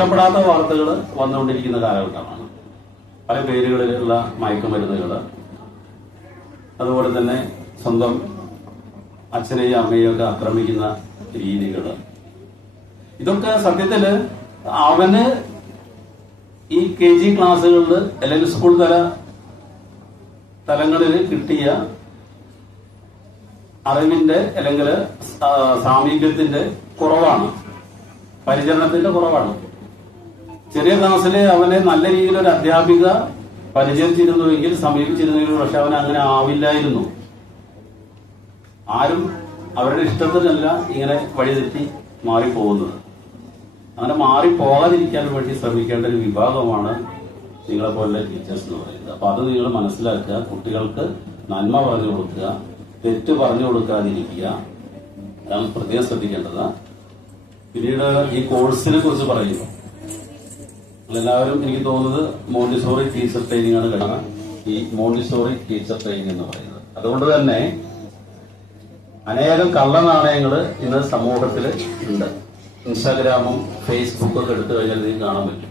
ഇഷ്ടപ്പെടാത്ത വാർത്തകൾ വന്നുകൊണ്ടിരിക്കുന്ന കാലഘട്ടമാണ്. പല പേരുകളിലുള്ള മയക്കുമരുന്നുകൾ അതുപോലെ തന്നെ സ്വന്തം അച്ഛനെയും അമ്മയെയും ഒക്കെ ആക്രമിക്കുന്ന രീതികൾ ഇതൊക്കെ സത്യത്തിൽ അവന് ഈ കെ ജി ക്ലാസ്സുകളിൽ അല്ലെങ്കിൽ സ്കൂൾ തല തലങ്ങളിൽ കിട്ടിയ അറിവിന്റെ അല്ലെങ്കിൽ സാമീപ്യത്തിന്റെ കുറവാണ്. പരിചരണത്തിന്റെ കുറവാണ്. ചെറിയ ക്ലാസ്സിൽ അവനെ നല്ല രീതിയിൽ ഒരു അധ്യാപിക പരിചയിച്ചിരുന്നുവെങ്കിൽ സമീപിച്ചിരുന്നെങ്കിൽ പക്ഷെ അവൻ അങ്ങനെ ആവില്ലായിരുന്നു. ആരും അവരുടെ ഇഷ്ടത്തിനല്ല ഇങ്ങനെ വഴിതെറ്റി മാറിപ്പോകുന്നത്. അങ്ങനെ മാറിപ്പോകാതിരിക്കാൻ വേണ്ടി ശ്രമിക്കേണ്ട ഒരു വിഭാഗമാണ് നിങ്ങളെ പോലുള്ള ടീച്ചേഴ്സ് എന്ന് പറയുന്നത്. അപ്പൊ അത് നിങ്ങൾ മനസ്സിലാക്കുക കുട്ടികൾക്ക് നന്മ പറഞ്ഞു കൊടുക്കുക തെറ്റ് പറഞ്ഞു കൊടുക്കാതിരിക്കുക. അതാണ് പ്രത്യേകം ശ്രദ്ധിക്കേണ്ടത്. പിന്നീട് ഈ കോഴ്സിനെ കുറിച്ച് പറയുന്നു. എല്ലാവരും എനിക്ക് തോന്നുന്നത് മോണ്ടിസോറി ടീച്ചർ ട്രെയിനിങ് ആണ് കഴിഞ്ഞത് ഈ മോണ്ടിസോറി ടീച്ചർ ട്രെയിനിങ് എന്ന് പറയുന്നത്. അതുകൊണ്ട് തന്നെ അനേകം കള്ളനാണയങ്ങൾ ഇന്ന് സമൂഹത്തിൽ ഉണ്ട്. ഇൻസ്റ്റാഗ്രാമും ഫേസ്ബുക്കും ഒക്കെ എടുത്തു കഴിഞ്ഞാൽ നിങ്ങൾക്ക് കാണാൻ പറ്റും.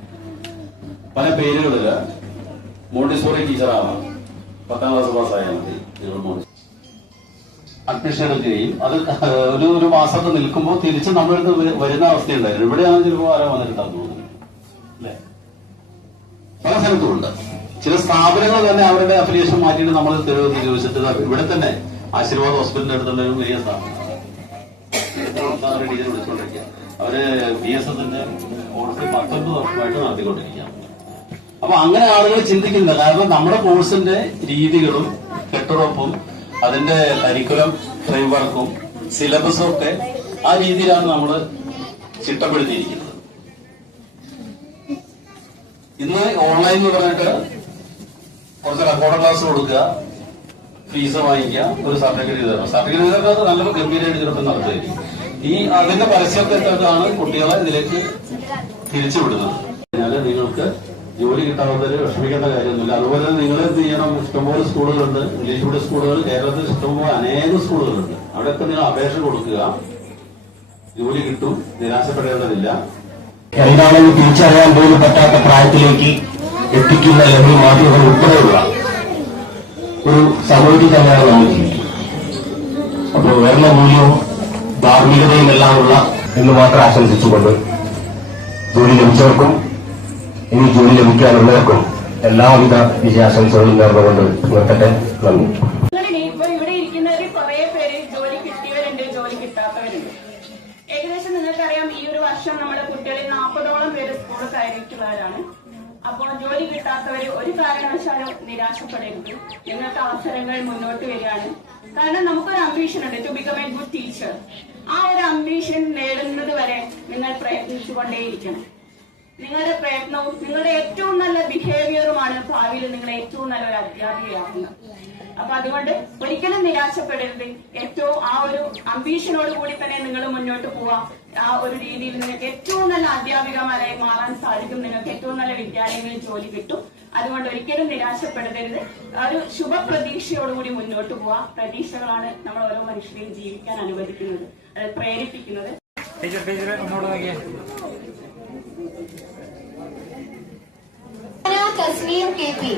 പല പേരുകളിൽ മോണ്ടിസോറി ടീച്ചറാവാം പത്താം ക്ലാസ് പാസ്സായാൽ മതി. നിങ്ങൾ മോണ്ടി അഡ്മിഷൻ എടുക്കുകയും അത് ഒരു ഒരു മാസമൊക്കെ നിൽക്കുമ്പോൾ തിരിച്ച് നമ്മളടുത്ത് വരുന്ന അവസ്ഥയുണ്ടായിരുന്നു. ഇവിടെയാണ് ചിലപ്പോൾ ആരോ വന്നിട്ടുണ്ടാകുന്നത് അല്ലേ? പല സ്ഥലത്തും ഉണ്ട് ചില സ്ഥാപനങ്ങൾ തന്നെ അവരുടെ അഫിലിയേഷൻ മാറ്റിയിട്ട് നമ്മൾ തെളിവെന്ന് ചോദിച്ചിട്ട് ഇവിടെ തന്നെ ആശീർവാദ് ഹോസ്പിറ്റലിന്റെ അടുത്തുള്ള ഒരു വലിയ സ്ഥാപനം. അവർ ബി എസ് എഫിന്റെ കോഴ്സ് പത്തൊൻപത് വർഷമായിട്ട് നടത്തിക്കൊണ്ടിരിക്കുക അപ്പൊ അങ്ങനെ ആളുകൾ ചിന്തിക്കുന്നില്ല. കാരണം നമ്മുടെ കോഴ്സിന്റെ രീതികളും കെട്ടുറപ്പും അതിന്റെ കരിക്കുലം ഫ്രെയിംവർക്കും സിലബസും ഒക്കെ ആ രീതിയിലാണ് നമ്മൾ ചിട്ടപ്പെടുത്തിയിരിക്കുന്നത്. ഇന്ന് ഓൺലൈൻ എന്ന് പറഞ്ഞിട്ട് കുറച്ച് റെക്കോർഡ് ക്ലാസ് കൊടുക്കുക ഫീസ് വാങ്ങിക്കുക ഒരു സർട്ടിഫിക്കറ്റ് തരണം. സർട്ടിഫിക്കറ്റ് തരുന്നത് നല്ല ഗംഭീരമായിട്ട് ചിലപ്പോൾ നടത്തുകയായിരിക്കും. ഈ അതിന്റെ പരസ്യത്തെക്കാണ് കുട്ടികളെ ഇതിലേക്ക് തിരിച്ചുവിടുന്നത്. അതിനാൽ നിങ്ങൾക്ക് ജോലി കിട്ടാത്തവര് വിഷമിക്കേണ്ട കാര്യമൊന്നുമില്ല. അതുപോലെ തന്നെ നിങ്ങൾ എന്ത് ചെയ്യണം? ഇഷ്ടംപോലെ സ്കൂളുകളുണ്ട്. ഇംഗ്ലീഷ് മീഡിയം സ്കൂളുകൾ കേരളത്തിൽ ഇഷ്ടംപോലെ അനേകം സ്കൂളുകളുണ്ട്. അവിടെയൊക്കെ നിങ്ങൾ അപേക്ഷ കൊടുക്കുക. ജോലി കിട്ടും നിരാശപ്പെടേണ്ടതില്ല. എന്താണെന്ന് തിരിച്ചറിയാൻ പോലും പറ്റാത്ത പ്രായത്തിലേക്ക് എത്തിക്കുന്ന ലഹരി മാധ്യമങ്ങൾ ഉൾപ്പെടെയുള്ള ഒരു സമൂഹത്തിൽ തന്നെയാണ് നമ്മൾ ജീവിക്കുന്നത്. അപ്പോൾ ഉയർന്ന മൂല്യവും ധാർമ്മികതയും എല്ലാമുള്ള എന്ന് മാത്രം ആശംസിച്ചുകൊണ്ട് ജോലി ലഭിച്ചവർക്കും ഇനി ജോലി ലഭിക്കാനുള്ളവർക്കും എല്ലാവിധ വിജയാശംസകളും നേർന്നുകൊണ്ട് നിർത്തട്ടെ. നന്ദി. കയറിയിട്ടുള്ളവരാണ് അപ്പോൾ ജോലി കിട്ടാത്തവർ ഒരു കാരണവശാലും നിരാശപ്പെടരുത് നിങ്ങൾക്ക് അവസരങ്ങൾ മുന്നോട്ട് വരികയാണ്. കാരണം നമുക്കൊരു അംബീഷൻ ഉണ്ട്. To become a good teacher ആ ഒരു അംബീഷൻ നേടുന്നത് വരെ നിങ്ങൾ പ്രയത്നിച്ചുകൊണ്ടേയിരിക്കണം. നിങ്ങളുടെ പ്രയത്നവും നിങ്ങളുടെ ഏറ്റവും നല്ല ബിഹേവിയറുമാണ് ഭാവിയിൽ നിങ്ങളെ ഏറ്റവും നല്ലൊരു അധ്യാപികയാക്കുന്നത്. അപ്പൊ അതുകൊണ്ട് ഒരിക്കലും നിരാശപ്പെടരുത്. ഏറ്റവും ആ ഒരു അംബീഷനോട് കൂടി തന്നെ നിങ്ങൾ മുന്നോട്ട് പോവാം. ആ ഒരു രീതിയിൽ നിങ്ങൾക്ക് ഏറ്റവും നല്ല അധ്യാപികമാരായി മാറാൻ സാധിക്കും. നിങ്ങൾക്ക് ഏറ്റവും നല്ല വിദ്യാലയങ്ങളിൽ ജോലി കിട്ടും. അതുകൊണ്ട് ഒരിക്കലും നിരാശപ്പെടരുത്. ആ ഒരു ശുഭപ്രതീക്ഷയോടുകൂടി മുന്നോട്ട് പോവാം. പ്രതീക്ഷകളാണ് നമ്മൾ ഓരോ മനുഷ്യരെയും ജീവിക്കാൻ അനുവദിക്കുന്നത്. അത് പ്രേരിപ്പിക്കുന്നത്. Tasleem K P.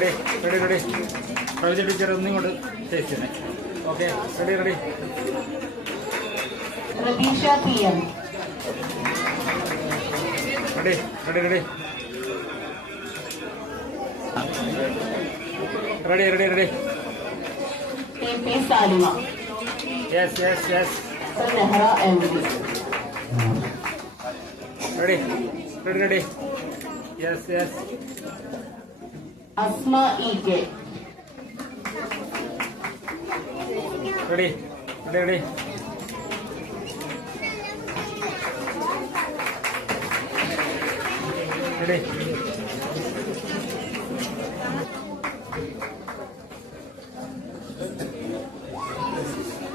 Ready ready ready പ്രവച teacher ഒന്നും ഇങ്ങോട്ട് ടേസ്റ്റ് ചെയ്യണേ. Okay ready ready ready ready ready ready ready ready yes yes yes ready ready ready yes yes Asma, ಇಜೆ Ready. Ready, ready. Ready.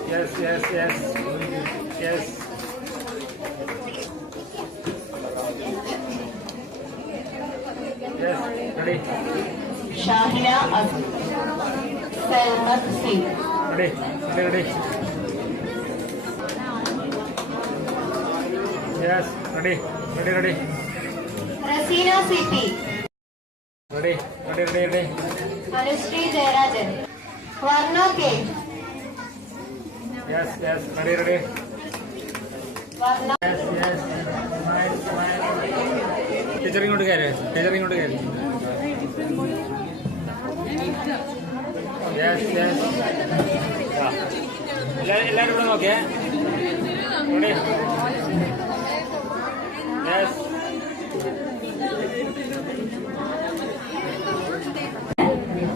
yes yes yes yes yes ready ready Shahina us Salmath Singh ready ready ready yes ready ready ready Raseena C P ready ready ready ready Anushree Jayarajan Varna K yes yes ready ready Varna yes yes smile smile teacher ഇങ്ങോട്ട് കയറി teacher ഇങ്ങോട്ട് കയറി yes yes എല്ലാവരും എല്ലാവരും ഇവിടെ നോക്കിയേ?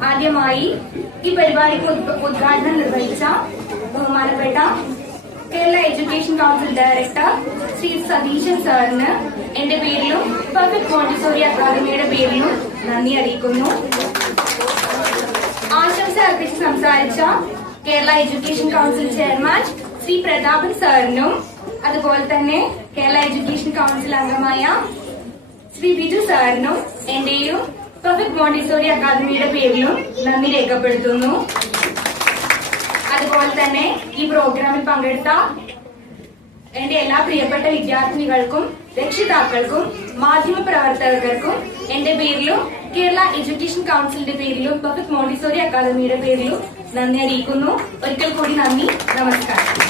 ആദ്യമായി ഈ പരിപാടിക്ക് ഉദ്ഘാടനം നിർവഹിച്ച ബഹുമാനപ്പെട്ട Kerala education council director Shri Satheesan സാറിന് എന്റെ പേരിലും പെർഫെക്റ്റ് മോണ്ടിസോറി അക്കാദമിയുടെ പേരിലും നന്ദി അറിയിക്കുന്നു. സംസാരിച്ച Kerala education council chairman Shri Prathapan സാറിനും അതുപോലെ തന്നെ കേരള എഡ്യൂക്കേഷൻ കൗൺസിൽ അംഗമായ ശ്രീ ബിജു സാറിനും എന്റെയും പെർഫെക്റ്റ് മോണ്ടിസോറി അക്കാദമിയുടെ പേരിലും നന്ദി രേഖപ്പെടുത്തുന്നു. അതുപോലെ തന്നെ ഈ പ്രോഗ്രാമിൽ പങ്കെടുത്ത എന്റെ എല്ലാ പ്രിയപ്പെട്ട വിദ്യാർത്ഥിനികൾക്കും രക്ഷിതാക്കൾക്കും മാധ്യമ പ്രവർത്തകർക്കും എന്റെ പേരിലും കേരള എഡ്യൂക്കേഷൻ കൗൺസിലിന്റെ പേരിലും പബ്ലിക് മോണ്ടിസോറി അക്കാദമിയുടെ പേരിലും നന്ദി അറിയിക്കുന്നു. ഒരിക്കൽ കൂടി നന്ദി നമസ്കാരം.